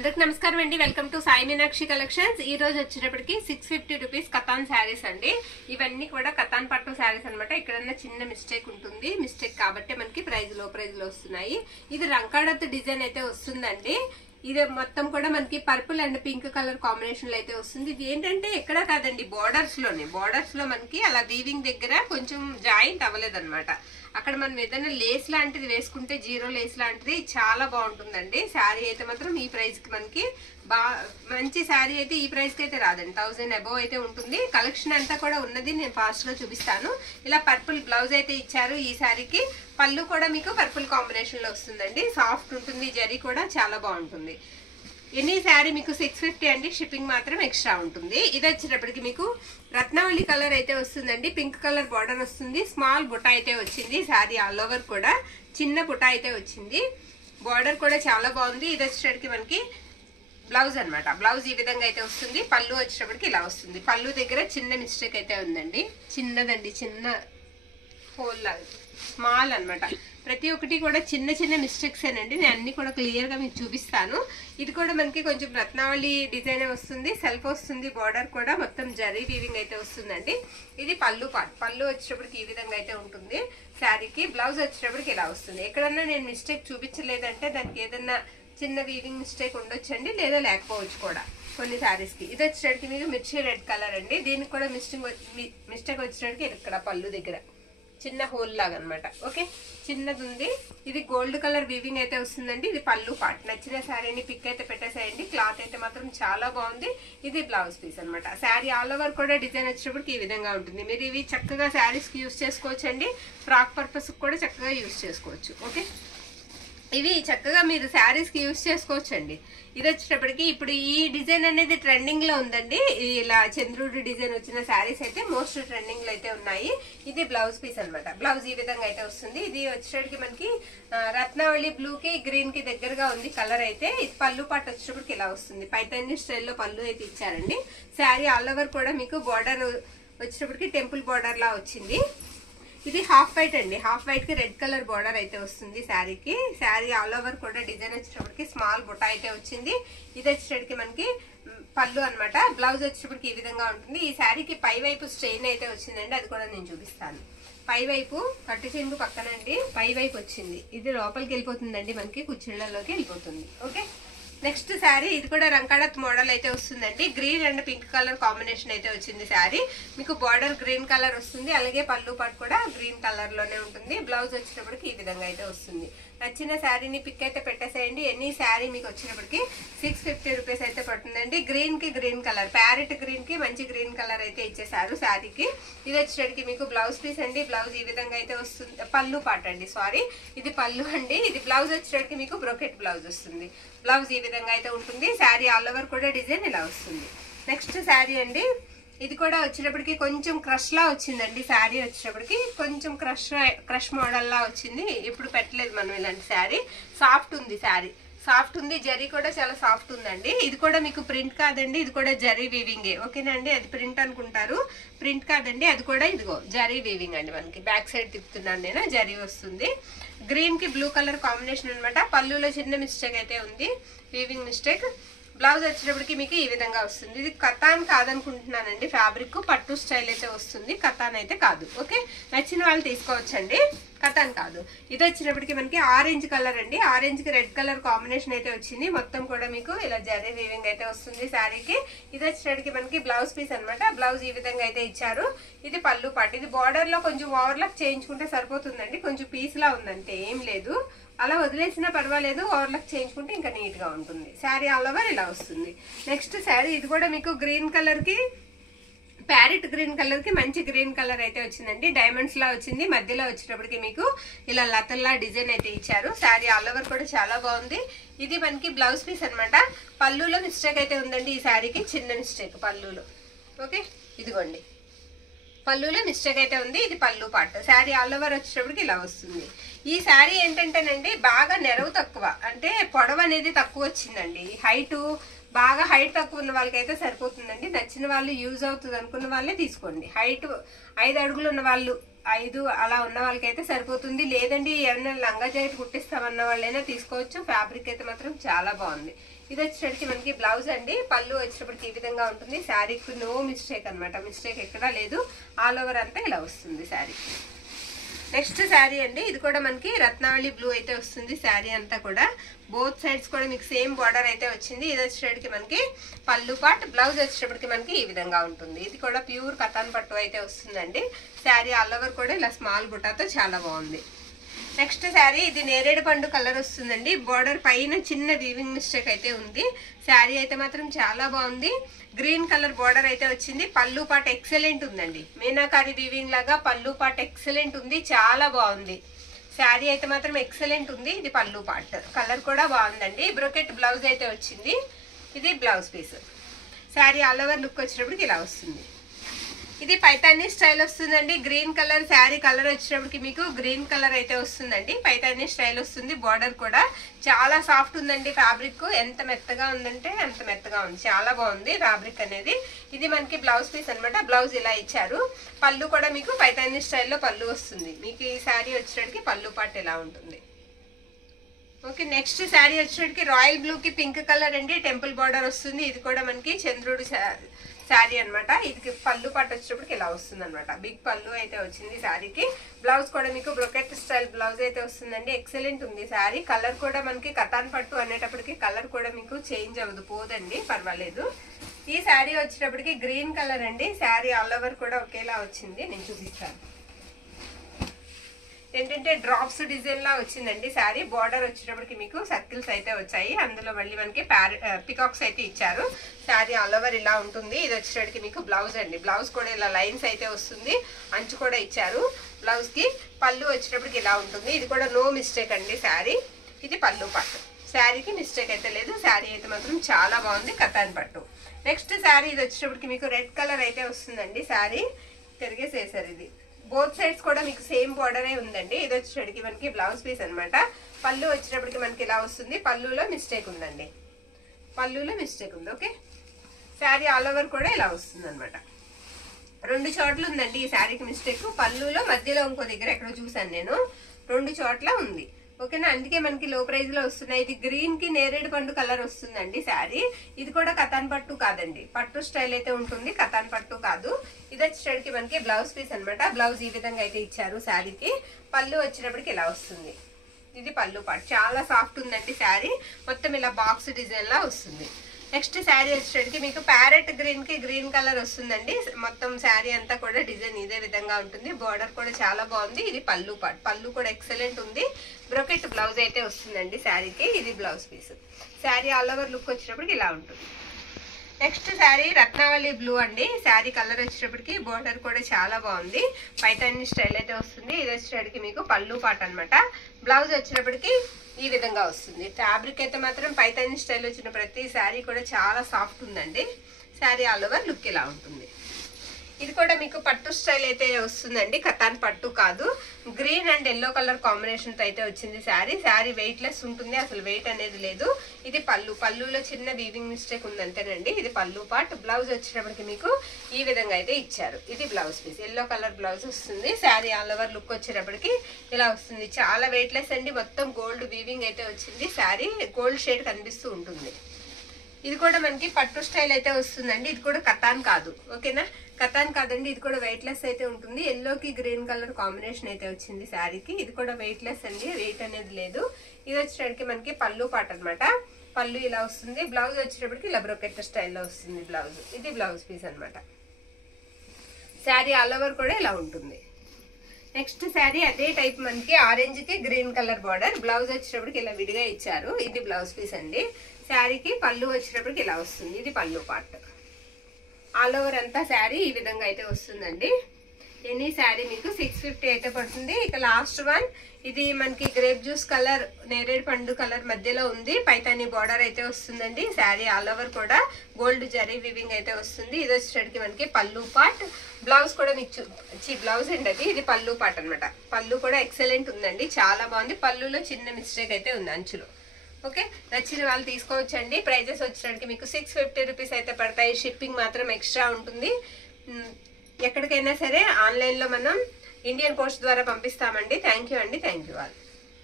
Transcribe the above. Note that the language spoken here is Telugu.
అందరికి నమస్కారం అండి. Welcome to Sai Meenakshi collections. ఈ రోజు వచ్చేటప్పటికి 650 రూపీస్ కతాన్ శారీస్ అండి. ఇవన్నీ కూడా కతాన్ పట్టు శారీస్ అనమాట. ఇక్కడన్నా చిన్న మిస్టేక్ ఉంటుంది, మిస్టేక్ కాబట్టి మనకి ప్రైస్ లో వస్తున్నాయి. ఇది రంకాడత్ డిజైన్ అయితే వస్తుందండి. ఇది మొత్తం కూడా మనకి purple and pink colour combination లో అయితే వస్తుంది. ఇది ఏంటంటే ఎక్కడ కాదండి, బోర్డర్స్ లో మనకి అలా వీవింగ్ దగ్గర కొంచెం జాయింట్ అవ్వలేదన్నమాట. అక్కడ మనం ఏదైనా లేస్ లాంటిది వేసుకుంటే, జీరో లేస్ లాంటిది చాలా బాగుంటుందండి. శారీ అయితే మాత్రం ఈ ప్రైస్ కి మనకి మంచి శారీ అయితే ఈ ప్రైస్ కి అయితే రాదండి. 1000 అబోవ్ అయితే ఉంటుంది. కలెక్షన్ అంతా కూడా ఉన్నది నేను ఫాస్ట్ గా చూపిస్తాను. ఇలా పర్పుల్ బ్లౌజ్ అయితే ఇచ్చారు ఈ శారీకి. పళ్ళు కూడా మీకు పర్పుల్ కాంబినేషన్ లో వస్తుందండి. సాఫ్ట్ ఉంటుంది, జరీ కూడా చాలా బాగుంటుంది. ఎనీ శారీ మీకు 650 అండి. షిప్పింగ్ మాత్రం ఎక్స్ట్రా ఉంటుంది. ఇది వచ్చేటప్పటికి మీకు రత్నావళి కలర్ అయితే వస్తుందండి. పింక్ కలర్ బార్డర్ వస్తుంది. స్మాల్ బుట్ట అయితే వచ్చింది. శారీ ఆల్ ఓవర్ కూడా చిన్న బుట్ట అయితే వచ్చింది. బార్డర్ కూడా చాలా బాగుంది. ఇది వచ్చేటప్పటికి మనకి బ్లౌజ్ అనమాట. బ్లౌజ్ ఈ విధంగా అయితే వస్తుంది. పళ్ళు వచ్చేటప్పటికి ఇలా వస్తుంది. పళ్ళు దగ్గర చిన్న మిస్టేక్ అయితే ఉందండి. చిన్నదండి, చిన్న హోల్ లాగా స్మాల్ అనమాట. ప్రతి ఒక్కటి కూడా చిన్న చిన్న మిస్టేక్స్ ఏనండి. నేను అన్ని కూడా క్లియర్ గా మీకు చూపిస్తాను. ఇది కూడా మనకి కొంచెం రత్నావళి డిజైన్ వస్తుంది. సెల్ఫ్ వస్తుంది. బార్డర్ కూడా మొత్తం జరీ వీవింగ్ అయితే వస్తుందండి. ఇది పళ్ళు పార్ట్. పళ్ళు వచ్చేటప్పటికి ఈ విధంగా అయితే ఉంటుంది శారీకి. బ్లౌజ్ వచ్చేటప్పటికి ఇలా వస్తుంది. ఎక్కడన్నా నేను మిస్టేక్ చూపించలేదంటే దానికి ఏదన్నా చిన్న వీవింగ్ మిస్టేక్ ఉండొచ్చండి, లేదా లేకపోవచ్చు కూడా కొన్ని శారీస్ కి. ఇది వచ్చేటప్పటికి మీకు మిర్చి రెడ్ కలర్ అండి. దీనికి కూడా మిస్టేక్ వచ్చేటప్పటికి ఇక్కడ పళ్ళు దగ్గర చిన్న హోల్ లాగా అనమాట. ఓకే, చిన్నది ఉంది. ఇది గోల్డ్ కలర్ వీవింగ్ అయితే వస్తుందండి. ఇది పళ్ళు పార్ట్. నచ్చిన శారీని పిక్ అయితే పెట్టేసేయండి. క్లాత్ అయితే మాత్రం చాలా బాగుంది. ఇది బ్లౌజ్ పీస్ అనమాట. శారీ ఆల్ ఓవర్ కూడా డిజైన్ వచ్చేటప్పటికి ఈ విధంగా ఉంటుంది. మీరు ఇవి చక్కగా శారీస్ కి యూజ్ చేసుకోవచ్చు అండి. ఫ్రాక్ పర్పస్ కూడా చక్కగా యూజ్ చేసుకోవచ్చు. ఓకే, ఇవి చక్కగా మీరు శారీస్ కి యూజ్ చేసుకోవచ్చు అండి. ఇది వచ్చేటప్పటికి ఇప్పుడు ఈ డిజైన్ అనేది ట్రెండింగ్ లో ఉందండి. ఇలా చంద్రుడి డిజైన్ వచ్చిన శారీస్ అయితే మోస్ట్ ట్రెండింగ్ లో అయితే ఉన్నాయి. ఇది బ్లౌజ్ పీస్ అనమాట. బ్లౌజ్ ఈ విధంగా అయితే వస్తుంది. ఇది వచ్చేటప్పటికి మనకి రత్నావళి బ్లూ కి గ్రీన్ కి దగ్గరగా ఉంది కలర్ అయితే. ఇది పళ్ళు పాటు వచ్చేటప్పటికి ఇలా వస్తుంది. పైతాని స్టైల్లో పళ్ళు అయితే ఇచ్చారండి. శారీ ఆల్ ఓవర్ కూడా మీకు బార్డర్ వచ్చేటప్పటికి టెంపుల్ బార్డర్ లా వచ్చింది. ఇది హాఫ్ వైట్ అండి. హాఫ్ వైట్ కి రెడ్ కలర్ బార్డర్ అయితే వస్తుంది శారీకి. శారీ ఆల్ ఓవర్ కూడా డిజైన్ వచ్చేటప్పటికి స్మాల్ బుట్ట అయితే వచ్చింది. ఇది వచ్చేటప్పటికి మనకి పళ్ళు అనమాట. బ్లౌజ్ వచ్చేటప్పటికి ఈ విధంగా ఉంటుంది. ఈ శారీకి పై వైపు స్ట్రెయిన్ అయితే వచ్చిందండి. అది కూడా నేను చూపిస్తాను. పై వైపు కట్టు చెంగు పక్కనండి పై వైపు వచ్చింది. ఇది లోపలికి వెళ్ళిపోతుందండి, మనకి కుచ్చిళ్లలోకి వెళ్ళిపోతుంది. ఓకే, నెక్స్ట్ శారీ ఇది కూడా రంకాడత్ మోడల్ అయితే వస్తుందండి. Green and pink colour combination అయితే వచ్చింది శారీ. మీకు బార్డర్ గ్రీన్ కలర్ వస్తుంది. అలాగే పళ్ళు పాటు కూడా గ్రీన్ కలర్ లోనే ఉంటుంది. బ్లౌజ్ వచ్చేటప్పటికి ఈ విధంగా అయితే వస్తుంది. నచ్చిన శారీని పిక్ అయితే పెట్టేసేయండి. ఎన్ని శారీ మీకు వచ్చినప్పటికి 650 రూపీస్ అయితే పడుతుందండి. గ్రీన్ కి గ్రీన్ కలర్, ప్యారెట్ గ్రీన్ కి మంచి గ్రీన్ కలర్ అయితే ఇచ్చేసారు శారీకి. ఇది వచ్చేటప్పటికి మీకు బ్లౌజ్ పీస్ అండి. బ్లౌజ్ ఈ విధంగా అయితే వస్తుంది. పళ్ళు పాట అండి, సారీ, ఇది పళ్ళు అండి. ఇది బ్లౌజ్ వచ్చేటప్పటికి మీకు బ్రోకెట్ బ్లౌజ్ వస్తుంది. బ్లౌజ్ ఈ విధంగా అయితే ఉంటుంది. శారీ ఆల్ ఓవర్ కూడా డిజైన్ ఇలా వస్తుంది. నెక్స్ట్ శారీ అండి. ఇది కూడా వచ్చేటప్పటికి కొంచెం క్రష్ లా వచ్చిందండి. శారీ వచ్చేటప్పటికి కొంచెం క్రష్ మోడల్ లా వచ్చింది. ఇప్పుడు పెట్టలేదు మనం ఇలాంటి శారీ. సాఫ్ట్ ఉంది శారీ, సాఫ్ట్ ఉంది. జరీ కూడా చాలా సాఫ్ట్ ఉందండి. ఇది కూడా మీకు ప్రింట్ కాదండి, ఇది కూడా జరీ వీవింగే. ఓకేనండి, అది ప్రింట్ అనుకుంటారు, ప్రింట్ కాదండి. అది కూడా ఇదిగో జరీ వీవింగ్ అండి. మనకి బ్యాక్ సైడ్ తిప్పుతున్నాను నేను, జరీ వస్తుంది. గ్రీన్ కి బ్లూ కలర్ కాంబినేషన్ అనమాట. పళ్ళులో చిన్న మిస్టేక్ అయితే ఉంది, వీవింగ్ మిస్టేక్. బ్లౌజ్ వచ్చేటప్పటికి మీకు ఈ విధంగా వస్తుంది. ఇది కతాన్ కాదనుకుంటున్నానండి. ఫ్యాబ్రిక్ పట్టు స్టైల్ అయితే వస్తుంది, కతాన్ అయితే కాదు. ఓకే, నచ్చిన వాళ్ళు తీసుకోవచ్చండి, కతాన్ కాదు. ఇది వచ్చేటప్పటికి మనకి ఆరెంజ్ కలర్ అండి. ఆరెంజ్ కి రెడ్ కలర్ కాంబినేషన్ అయితే వచ్చింది. మొత్తం కూడా మీకు ఇలా జరీ వీవింగ్ అయితే వస్తుంది శారీకి. ఇది వచ్చేటప్పటికి మనకి బ్లౌజ్ పీస్ అనమాట. బ్లౌజ్ ఈ విధంగా అయితే ఇచ్చారు. ఇది పళ్ళు పాటు. ఇది బార్డర్ లో కొంచెం ఓవర్లాక్ చేయించుకుంటే సరిపోతుందండి. కొంచెం పీస్ లా ఉందంటే ఏం లేదు, అలా వదిలేసినా పర్వాలేదు. ఓవర్లాక్ చేయించుకుంటే ఇంకా నీట్ గా ఉంటుంది. శారీ ఆల్ ఓవర్ ఇలా వస్తుంది. నెక్స్ట్ శారీ ఇది కూడా మీకు గ్రీన్ కలర్ కి, ప్యారెట్ గ్రీన్ కలర్ కి మంచి గ్రీన్ కలర్ అయితే వచ్చిందండి. డైమండ్స్ లా వచ్చింది. మధ్యలో వచ్చేటప్పటికి మీకు ఇలా లతల్లా డిజైన్ అయితే ఇచ్చారు. శారీ ఆల్ ఓవర్ కూడా చాలా బాగుంది. ఇది మనకి బ్లౌజ్ పీస్ అనమాట. పళ్ళులో మిస్టేక్ అయితే ఉందండి ఈ శారీకి, చిన్న మిస్టేక్ పళ్ళులో. ఓకే, ఇదిగోండి పళ్ళులో మిస్టేక్ అయితే ఉంది. ఇది పళ్ళు పార్ట్. శారీ ఆల్ ఓవర్ వచ్చేటప్పటికి ఇలా వస్తుంది. ఈ శారీ ఏంటంటేనండి బాగా నెరవు తక్కువ, అంటే పొడవు అనేది తక్కువ వచ్చిందండి. హైట్ బాగా హైట్ తక్కువ ఉన్న వాళ్ళకైతే సరిపోతుందండి. నచ్చిన వాళ్ళు, యూజ్ అవుతుంది అనుకున్న వాళ్ళే తీసుకోండి. హైట్ 5 అడుగులు ఉన్న వాళ్ళు 5 అలా ఉన్న వాళ్ళకైతే సరిపోతుంది. లేదండి ఏమన్నా లంగా జాకెట్ కుట్టిస్తామన్న వాళ్ళైనా తీసుకోవచ్చు. ఫ్యాబ్రిక్ అయితే మాత్రం చాలా బాగుంది. ఇది వచ్చేసరికి మనకి బ్లౌజ్ అండి. పళ్ళు వచ్చేటప్పటికి ఈ విధంగా ఉంటుంది. శారీకి నో మిస్టేక్ అనమాట, మిస్టేక్ ఎక్కడా లేదు. ఆల్ ఓవర్ అంతా ఇలా వస్తుంది శారీ. నెక్స్ట్ శారీ అండి, ఇది కూడా మనకి రత్నావళి బ్లూ అయితే వస్తుంది. శారీ అంతా కూడా బోత్ సైడ్స్ కూడా మీకు సేమ్ బార్డర్ అయితే వచ్చింది. ఇది వచ్చేటప్పటికి మనకి పళ్ళు పార్ట్, బ్లౌజ్ వచ్చేటప్పటికి మనకి ఈ విధంగా ఉంటుంది. ఇది కూడా ప్యూర్ కతాన్ పట్టు అయితే వస్తుందండి. శారీ ఆల్ ఓవర్ కూడా ఇలా స్మాల్ బుటాతో చాలా బాగుంది. నెక్స్ట్ శారీ ఇది నేరేడు పండు కలర్ వస్తుందండి. బార్డర్ పైన చిన్న వీవింగ్ మిస్టేక్ అయితే ఉంది. శారీ అయితే మాత్రం చాలా బాగుంది. గ్రీన్ కలర్ బార్డర్ అయితే వచ్చింది. పళ్ళు పాట ఎక్సలెంట్ ఉందండి. మీనాకారి వీవింగ్ లాగా పళ్ళు పాట ఎక్సలెంట్ ఉంది, చాలా బాగుంది. శారీ అయితే మాత్రం ఎక్సలెంట్ ఉంది. ఇది పళ్ళు పార్ట్, కలర్ కూడా బాగుందండి. బ్రోకెట్ బ్లౌజ్ అయితే వచ్చింది. ఇది blouse piece. Sari all over look వచ్చేటప్పటికి ఇలా వస్తుంది. ఇది పైతానీ స్టైల్ వస్తుందండి. గ్రీన్ కలర్ శారీ కలర్ వచ్చేటప్పటికి మీకు గ్రీన్ కలర్ అయితే వస్తుందండి. పైతానీ స్టైల్ వస్తుంది. బార్డర్ కూడా చాలా సాఫ్ట్ ఉందండి. ఫ్యాబ్రిక్ ఎంత మెత్తగా ఉందంటే అంత మెత్తగా ఉంది, చాలా బాగుంది ఫ్యాబ్రిక్ అనేది. ఇది మనకి బ్లౌజ్ పీస్ అనమాట. బ్లౌజ్ ఇలా ఇచ్చారు. పళ్ళు కూడా మీకు పైతానీ స్టైల్లో పళ్ళు వస్తుంది. మీకు ఈ శారీ వచ్చేటప్పటికి పళ్ళు పార్ట్ ఇలా ఉంటుంది. ఓకే, నెక్స్ట్ శారీ వచ్చేటప్పటికి రాయల్ బ్లూ కి పింక్ కలర్ అండి. టెంపుల్ బార్డర్ వస్తుంది. ఇది కూడా మనకి చంద్రుడు శారీ అనమాట. ఇది పళ్ళు పట్టు వచ్చేటప్పటికి ఇలా వస్తుంది అనమాట. బిగ్ పళ్ళు అయితే వచ్చింది శారీకి. బ్లౌజ్ కూడా మీకు బ్రొకెట్ స్టైల్ బ్లౌజ్ అయితే వస్తుందండి. ఎక్సలెంట్ ఉంది శారీ. కలర్ కూడా మనకి కతాన్ పట్టు అనేటప్పటికి కలర్ కూడా మీకు చేంజ్ అవ్వదు, పోదండి, పర్వాలేదు. ఈ శారీ వచ్చేటప్పటికి గ్రీన్ కలర్ అండి. శారీ ఆల్ ఓవర్ కూడా ఒకేలా వచ్చింది. నేను చూపిస్తాను. ఏంటంటే డ్రాప్స్ డిజైన్ లా వచ్చిందండి శారీ. బార్డర్ వచ్చేటప్పటికి మీకు సర్కిల్స్ అయితే వచ్చాయి. అందులో మళ్ళీ మనకి పికాక్స్ అయితే ఇచ్చారు. శారీ ఆల్ ఓవర్ ఇలా ఉంటుంది. ఇది వచ్చేటప్పటికి మీకు బ్లౌజ్ అండి. బ్లౌజ్ కూడా ఇలా లైన్స్ అయితే వస్తుంది. అంచు కూడా ఇచ్చారు బ్లౌజ్ కి. పళ్ళు వచ్చేటప్పటికి ఇలా ఉంటుంది. ఇది కూడా నో మిస్టేక్ అండి శారీ. ఇది పళ్ళు పట్టు. శారీకి మిస్టేక్ అయితే లేదు. శారీ అయితే మాత్రం చాలా బాగుంది, కతాన్ పట్టు. నెక్స్ట్ శారీ ఇది వచ్చేటప్పటికి మీకు రెడ్ కలర్ అయితే వస్తుందండి. శారీ తిరిగేసేసారు. ఇది బోత్ సైడ్స్ కూడా మీకు సేమ్ బార్డరే ఉందండి. ఇది వచ్చేటప్పటికి మనకి బ్లౌజ్ పీస్ అనమాట. పళ్ళు వచ్చేటప్పటికి మనకి ఇలా వస్తుంది. పళ్ళులో మిస్టేక్ ఉందండి, పళ్ళులో మిస్టేక్ ఉంది. ఓకే, శారీ ఆల్ ఓవర్ కూడా ఇలా వస్తుంది అనమాట. 2 చోట్ల ఉందండి ఈ శారీకి మిస్టేక్. పళ్ళులో మధ్యలో ఇంకో దగ్గర ఎక్కడో చూసాను నేను, 2 చోట్ల ఉంది. ఓకేనా, అందుకే మనకి లో ప్రైస్ లో వస్తున్నాయి. ఇది గ్రీన్ కి నేరేడు పండు కలర్ వస్తుందండి శారీ. ఇది కూడా కతాన్ పట్టు కాదండి, పట్టు స్టైల్ అయితే ఉంటుంది, కతాన్ పట్టు కాదు. ఇది వచ్చేటప్పటికి మనకి బ్లౌజ్ పీస్ అనమాట. బ్లౌజ్ ఈ విధంగా అయితే ఇచ్చారు శారీకి. పళ్ళు వచ్చేటప్పటికి ఇలా వస్తుంది. ఇది పళ్ళు పార్ట్. చాలా సాఫ్ట్ ఉందండి శారీ. మొత్తం ఇలా బాక్స్ డిజైన్ లా వస్తుంది. నెక్స్ట్ శారీ వచ్చేటప్పటికి మీకు ప్యారెట్ గ్రీన్ కి గ్రీన్ కలర్ వస్తుందండి. మొత్తం శారీ అంతా కూడా డిజైన్ ఇదే విధంగా ఉంటుంది. బార్డర్ కూడా చాలా బాగుంది. ఇది పళ్ళు పార్ట్. పళ్ళు కూడా ఎక్సలెంట్ ఉంది. బ్రోకెట్ బ్లౌజ్ అయితే వస్తుందండి శారీకి. ఇది blouse piece. Sari all over look వచ్చేటప్పటికి ఇలా ఉంటుంది. నెక్స్ట్ శారీ రత్నావళి బ్లూ అండి. శారీ కలర్ వచ్చేటప్పటికి బార్డర్ కూడా చాలా బాగుంది. పైతాని స్టైల్ అయితే వస్తుంది. ఇది వచ్చేటప్పటికి మీకు పళ్ళు పార్ట్ అనమాట. బ్లౌజ్ వచ్చేటప్పటికి ఈ విధంగా వస్తుంది. ఫ్యాబ్రిక్ అయితే మాత్రం పైతాని స్టైల్ వచ్చిన ప్రతి శారీ కూడా చాలా సాఫ్ట్ ఉందండి. శారీ ఆల్ ఓవర్ లుక్ ఇలా ఉంటుంది. ఇది కూడా మీకు పట్టు స్టైల్ అయితే వస్తుందండి, కతాన్ పట్టు కాదు. Green and yellow colour combination తో అయితే వచ్చింది శారీ. శారీ వెయిట్ లెస్ ఉంటుంది, అసలు వెయిట్ అనేది లేదు. ఇది పళ్ళు. పళ్ళులో చిన్న వీవింగ్ మిస్టేక్ ఉంది అంతేనండి. ఇది పళ్ళు పార్ట్. బ్లౌజ్ వచ్చేటప్పటికి మీకు ఈ విధంగా అయితే ఇచ్చారు. ఇది blouse piece. Yellow colour blouse వస్తుంది. శారీ ఆల్ ఓవర్ లుక్ వచ్చేటప్పటికి ఇలా వస్తుంది. చాలా వెయిట్ లెస్ అండి. మొత్తం గోల్డ్ వీవింగ్ అయితే వచ్చింది. శారీ గోల్డ్ షేడ్ కనిపిస్తూ ఉంటుంది. ఇది కూడా మనకి పట్టు స్టైల్ అయితే వస్తుందండి. ఇది కూడా కతాన్ కాదు, ఓకేనా, కతాన్ కాదండి. ఇది కూడా వెయిట్ లెస్ అయితే ఉంటుంది. ఎల్లోకి గ్రీన్ కలర్ కాంబినేషన్ అయితే వచ్చింది శారీకి. ఇది కూడా వెయిట్ లెస్ అండి, వెయిట్ అనేది లేదు. ఇది వచ్చేటప్పటికి మనకి పళ్ళు పాట అనమాట. పళ్ళు ఇలా వస్తుంది. బ్లౌజ్ వచ్చేటప్పటికి ఇలా బ్రోకెట్ స్టైల్లో వస్తుంది బ్లౌజ్. ఇది బ్లౌజ్ పీస్ అనమాట. శారీ ఆల్ ఓవర్ కూడా ఇలా ఉంటుంది. నెక్స్ట్ శారీ అదే టైప్ మనకి ఆరెంజ్ కి గ్రీన్ కలర్ బార్డర్. బ్లౌజ్ వచ్చేటప్పటికి ఇలా విడిగా ఇచ్చారు. ఇది బ్లౌజ్ పీస్ అండి. శారీకి పళ్ళు వచ్చేటప్పటికి ఇలా వస్తుంది. ఇది పళ్ళు పార్ట్. ఆల్ ఓవర్ అంతా శారీ ఈ విధంగా అయితే వస్తుందండి. ఎనీ శారీ మీకు 650 అయితే పడుతుంది. ఇక లాస్ట్ వన్ ఇది మనకి గ్రేప్ జ్యూస్ కలర్, నేరేడు పండు కలర్ మధ్యలో ఉంది. పైతాని బార్డర్ అయితే వస్తుందండి. శారీ ఆల్ ఓవర్ కూడా గోల్డ్ జరీ వివింగ్ అయితే వస్తుంది. ఇది వచ్చేటప్పటికి మనకి పళ్ళు పార్ట్. బ్లౌజ్ కూడా మీకు బ్లౌజ్ అండి అది. ఇది పళ్ళు పార్ట్ అనమాట. పళ్ళు కూడా ఎక్సలెంట్ ఉందండి, చాలా బాగుంది. పళ్ళులో చిన్న మిస్టేక్ అయితే ఉంది అంచులో. ఓకే, నచ్చిన వాళ్ళు తీసుకోవచ్చండి. ప్రైజెస్ వచ్చేటప్పటికి మీకు 650 రూపీస్ అయితే పడతాయి. షిప్పింగ్ మాత్రం ఎక్స్ట్రా ఉంటుంది. ఎక్కడికైనా సరే ఆన్లైన్లో మనం ఇండియన్ పోస్ట్ ద్వారా పంపిస్తామండి. థ్యాంక్ యూ అండి. Thank you all.